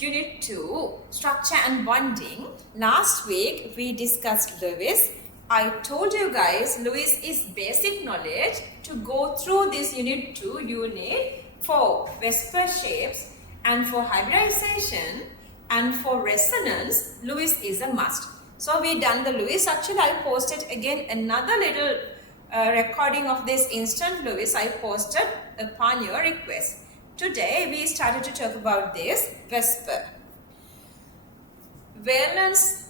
Unit 2, Structure and Bonding. Last week we discussed Lewis. I told you guys Lewis is basic knowledge. To go through this Unit 2, you need for VSEPR shapes and for hybridization and for resonance, Lewis is a must. So we done the Lewis. Actually, I posted again another little recording of this instant Lewis. I posted upon your request. Today we started to talk about this VSEPR. Valence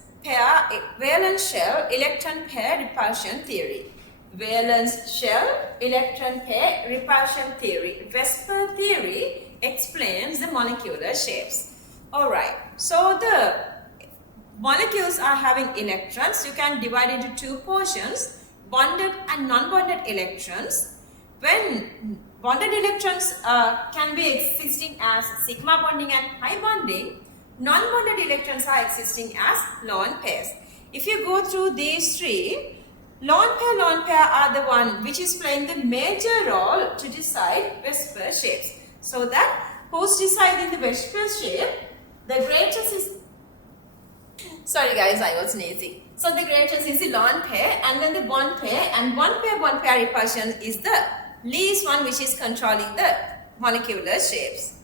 shell electron pair repulsion theory. Valence shell electron pair repulsion theory. VSEPR theory explains the molecular shapes. Alright, so the molecules are having electrons. You can divide into two portions, bonded and non-bonded electrons. When bonded electrons can be existing as sigma bonding and pi bonding, non-bonded electrons are existing as lone pairs. If you go through these three, lone pair are the one which is playing the major role to decide VSEPR shapes. So that who's deciding the VSEPR shape, the greatest is, sorry guys, I was sneezing. So the greatest is the lone pair and then the bond pair, and one pair repulsion is the least one which is controlling the molecular shapes.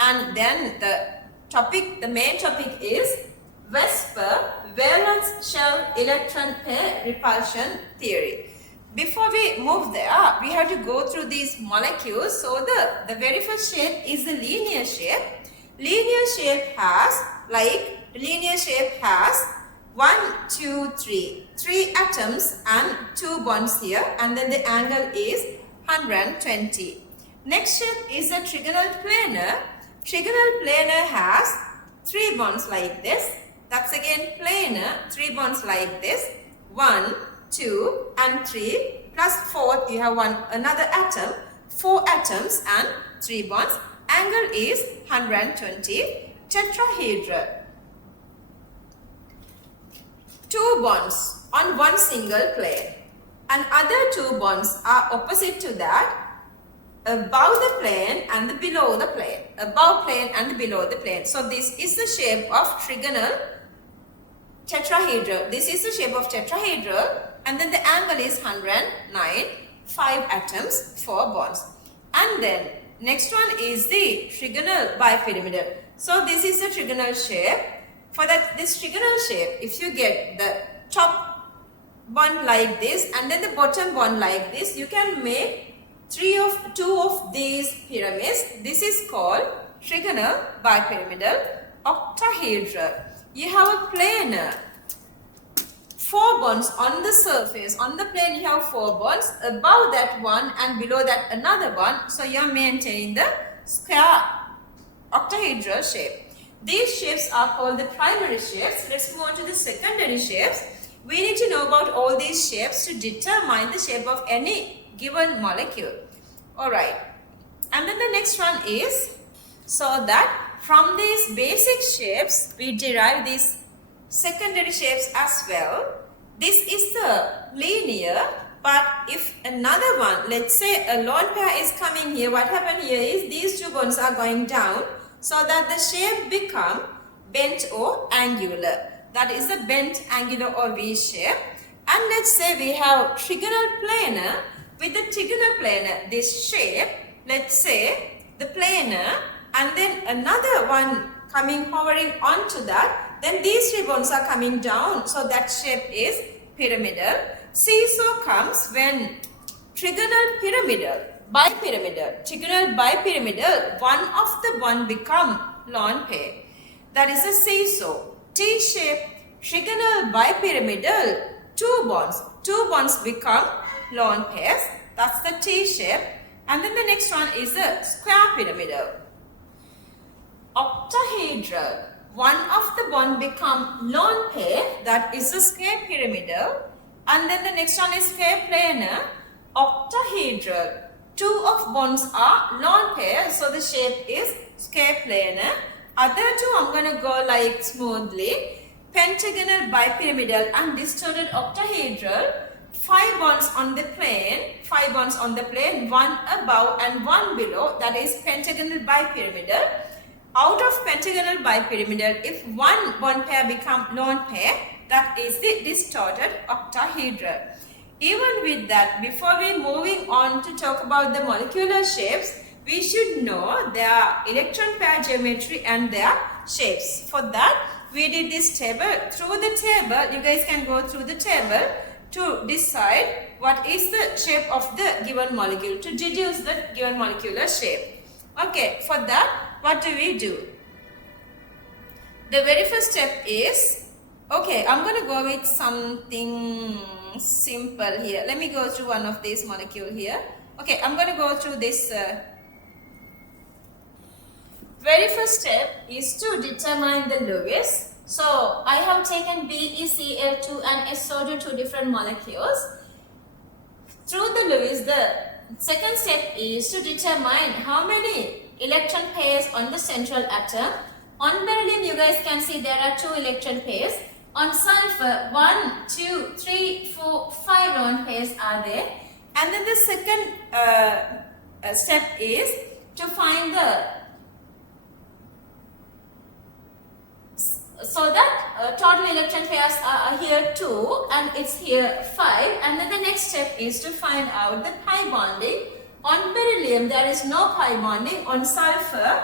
And then the main topic is VSEPR, valence shell electron pair repulsion theory. Before we move there, we have to go through these molecules. So the very first shape is the linear shape. Linear shape has 1, 2, 3. 3 atoms and 2 bonds here, and then the angle is 120. Next shape is a trigonal planar. Trigonal planar has 3 bonds like this. That's again planar, 3 bonds like this. 1, 2 and 3 plus 4, you have another atom, 4 atoms and 3 bonds. Angle is 120. Tetrahedral. 2 bonds on one single plane, and other 2 bonds are opposite to that, above the plane and the below the plane, above plane and below the plane. So this is the shape of trigonal tetrahedral. This is the shape of tetrahedral, and then the angle is 109, 5 atoms, 4 bonds. And then next one is the trigonal bipyramidal. So this is the trigonal shape. For this trigonal shape, if you get the top bond like this and then the bottom bond like this, you can make 2 of these pyramids. This is called trigonal bipyramidal. Octahedral. You have a planar. 4 bonds on the surface. On the plane you have 4 bonds. Above that one and below that another one. So you are maintaining the square octahedral shape. These shapes are called the primary shapes. Let's move on to the secondary shapes. We need to know about all these shapes to determine the shape of any given molecule. Alright. And then the next one is, so that from these basic shapes, we derive these secondary shapes as well. This is the linear, but if another one, let's say a lone pair is coming here, what happened here is these 2 bonds are going down, so that the shape become bent or angular. That is a bent, angular or V shape. And let's say we have trigonal planar. With the trigonal planar, this shape, let's say the planar, and then another one coming hovering onto that, then these 3 bonds are coming down, so that shape is pyramidal. Seesaw comes when trigonal bipyramidal, one of the bond become lone pair. That is a seesaw. T-shape, trigonal bipyramidal, 2 bonds become lone pairs. That's the T-shape. And then the next one is a square pyramidal. Octahedral, one of the bond become lone pair. That is a square pyramidal. And then the next one is square planar. Octahedral, 2 of bonds are lone pair, so the shape is square planar. Other 2 I'm going to go like smoothly. Pentagonal bipyramidal and distorted octahedral, 5 bonds on the plane, 1 above and 1 below, that is pentagonal bipyramidal. Out of pentagonal bipyramidal, if one bond pair become lone pair, that is the distorted octahedral. Even with that, before we moving on to talk about the molecular shapes, we should know their electron pair geometry and their shapes. For that, we did this table. Through the table, you guys can go through the table to decide what is the shape of the given molecule, to deduce the given molecular shape. Okay, for that, what do we do? The very first step is, okay, I'm going to go with something simple here. Let me go through one of these molecules here. Okay, I'm going to go through this. Very first step is to determine the Lewis. So, I have taken BeCl2 and SO2, two different molecules. Through the Lewis, the second step is to determine how many electron pairs on the central atom. On beryllium, you guys can see there are 2 electron pairs. On sulfur, 1, 2, 3, 4, 5 lone pairs are there. And then the second step is to find the, so that total electron pairs are here 2 and it's here 5. And then the next step is to find out the pi bonding. On beryllium, there is no pi bonding. On sulfur,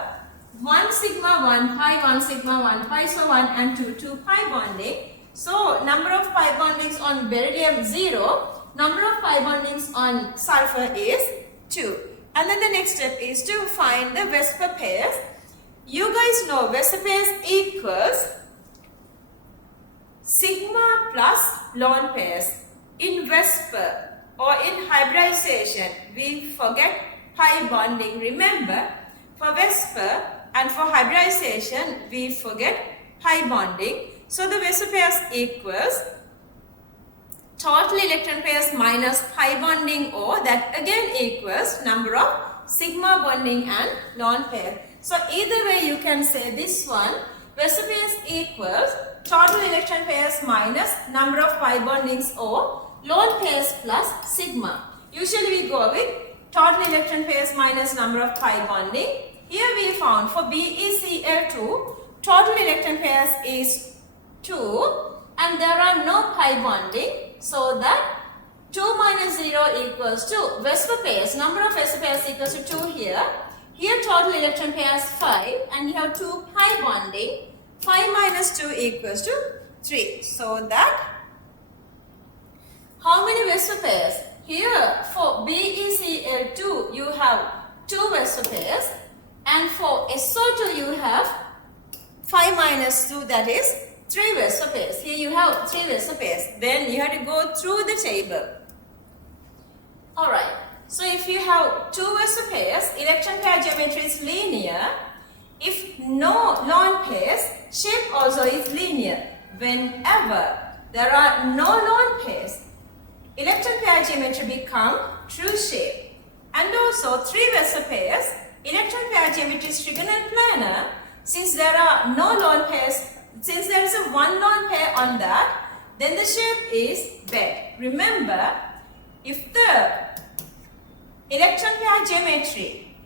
1 sigma 1 pi, 1 sigma 1 pi, so 1 and 2, 2 pi bonding. So, number of pi bondings on beryllium 0, number of pi bondings on sulfur is 2. And then the next step is to find the VSEPR pairs. You guys know VSEPR pairs equals sigma plus lone pairs. In VSEPR or in hybridization, we forget pi bonding. Remember, for VSEPR and for hybridization, we forget pi bonding. So, the VSEPR pairs equals total electron pairs minus pi bonding, or that again equals number of sigma bonding and lone pair. So, either way you can say this one, VSEPR pairs equals total electron pairs minus number of pi bondings, or lone pairs plus sigma. Usually we go with total electron pairs minus number of pi bonding. Here we found for BeCl2, total electron pairs is 2 and there are no pi bonding. So that 2 minus 0 equals to VSEPR pairs. Number of VSEPR pairs equals to 2 here. Here total electron pairs 5 and you have 2 pi bonding. 5 minus 2 equals to 3. So that how many VSEPR pairs? Here for BeCl2 you have 2 VSEPR pairs and for SO2 you have 5 minus 2, that is 3 VSEPR pairs. Here you have 3 VSEPR pairs. Then you have to go through the table. Alright. So if you have 2 VSEPR pairs, electron pair geometry is linear. If no lone pairs, shape also is linear. Whenever there are no lone pairs, electron pair geometry become true shape. And also 3 VSEPR pairs, electron pair geometry is trigonal planar. Since there are no lone pairs, since there is a one lone pair on that, then the shape is bent. Remember, if the electron pair geometry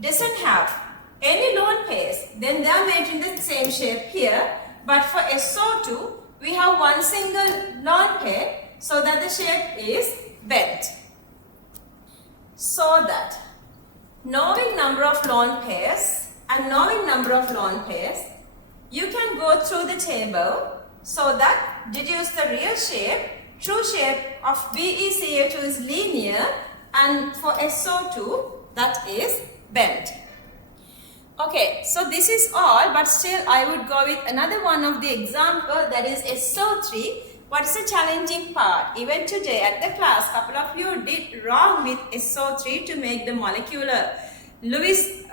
doesn't have any lone pairs, then they are made in the same shape here. But for SO2, we have one single lone pair, so that the shape is bent. So that knowing number of lone pairs and knowing number of lone pairs, you can go through the table so that deduce the real shape. True shape of BeCl2 is linear and for SO2 that is bent. Okay, so this is all, but still I would go with another one of the example, that is SO3. What is the challenging part? Even today at the class, couple of you did wrong with SO3 to make the molecular Lewis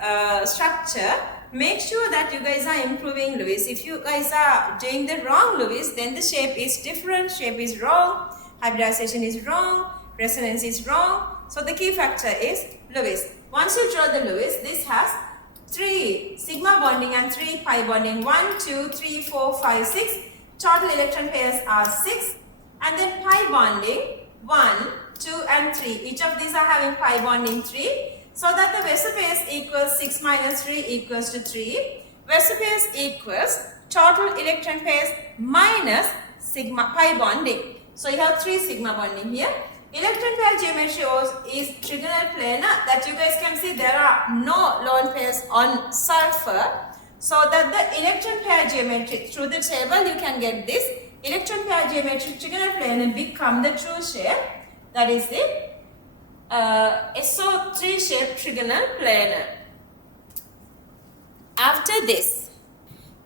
structure. Make sure that you guys are improving Lewis. If you guys are doing the wrong Lewis, then the shape is different, shape is wrong, hybridization is wrong, resonance is wrong. So the key factor is Lewis. Once you draw the Lewis, this has 3 sigma bonding and 3 pi bonding. 1, 2, 3, 4, 5, 6. Total electron pairs are 6. And then pi bonding 1, 2 and 3. Each of these are having pi bonding 3. So that the VSEPR pairs equals 6 minus 3 equals to 3. VSEPR equals total electron pairs minus sigma pi bonding. So you have 3 sigma bonding here. Electron pair geometry is trigonal planar, that you guys can see there are no lone pairs on sulfur. So that the electron pair geometry, through the table you can get this. Electron pair geometry trigonal planar become the true shape, that is the SO3 shape trigonal planar. After this,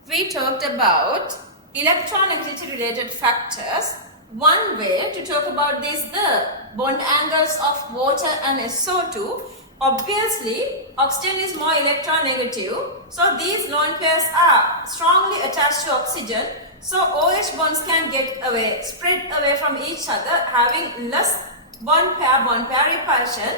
we talked about electronegativity related factors. One way to talk about this, the bond angles of water and SO2. Obviously, oxygen is more electronegative. So these lone pairs are strongly attached to oxygen. So OH bonds can get away, spread away from each other, having less bond pair repulsion.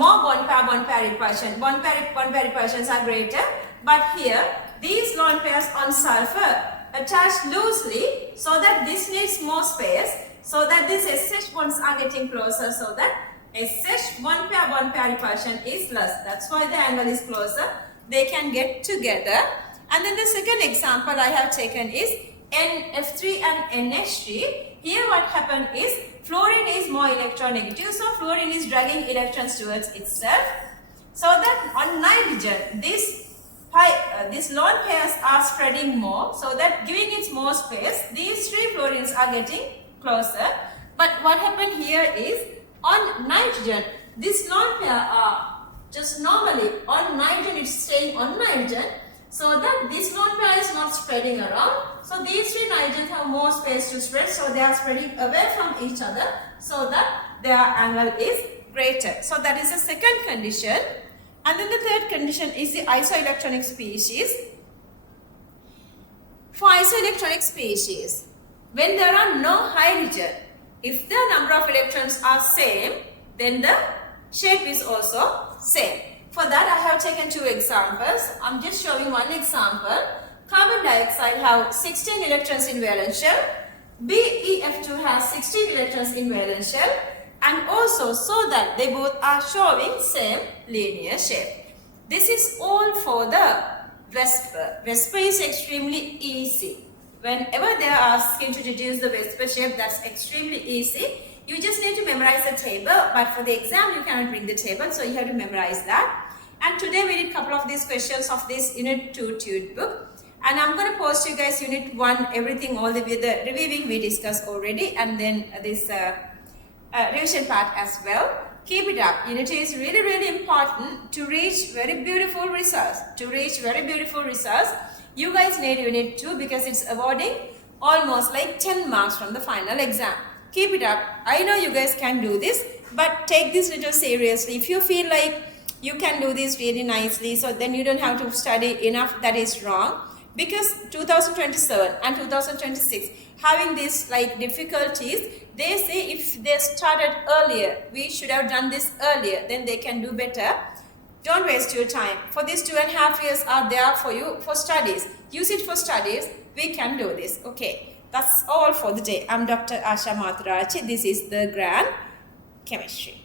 More bond pair repulsion. Bond pair repulsions are greater. But here, these lone pairs on sulfur attached loosely, so that this needs more space, so that these SH bonds are getting closer, so that SH bond pair repulsion is less. That's why the angle is closer. They can get together. And then the second example I have taken is NF3 and NH3. Here what happened is fluorine is more electronegative, so fluorine is dragging electrons towards itself. So that on nitrogen, these lone pairs are spreading more, so that giving it more space, these 3 fluorines are getting closer. But what happened here is on nitrogen, this lone pair are just normally on nitrogen, it's staying on nitrogen, so that this lone pair is not spreading around. So these 3 nitrogens have more space to spread, so they are spreading away from each other, so that their angle is greater. So that is the second condition. And then the third condition is the isoelectronic species. For isoelectronic species, when there are no hydrogen, if the number of electrons are same, then the shape is also same. For that I have taken 2 examples. I'm just showing one example. Carbon dioxide have 16 electrons in valence shell. BeF2 has 16 electrons in valence shell. And also so that they both are showing same linear shape. This is all for the VSEPR. VSEPR is extremely easy. Whenever they are asking to deduce the VSEPR shape, that's extremely easy. You just need to memorize the table, but for the exam you cannot bring the table, so you have to memorize that. And today we did a couple of these questions of this Unit 2 tude book. And I'm going to post you guys Unit 1, everything, all the way, the reviewing we discussed already, and then this revision part as well. Keep it up. Unit 2 is really, really important to reach very beautiful results. You guys need Unit 2 because it's awarding almost like 10 marks from the final exam. Keep it up. I know you guys can do this, but take this little seriously. If you feel like you can do this really nicely, so then you don't have to study enough, that is wrong. Because 2027 and 2026 having these like difficulties, they say if they started earlier, we should have done this earlier, then they can do better. Don't waste your time. For these 2.5 years are there for you for studies. Use it for studies. We can do this. Okay, that's all for the day. I'm Dr. Asha Mathotaarachchi. This is the Grand Chemistry.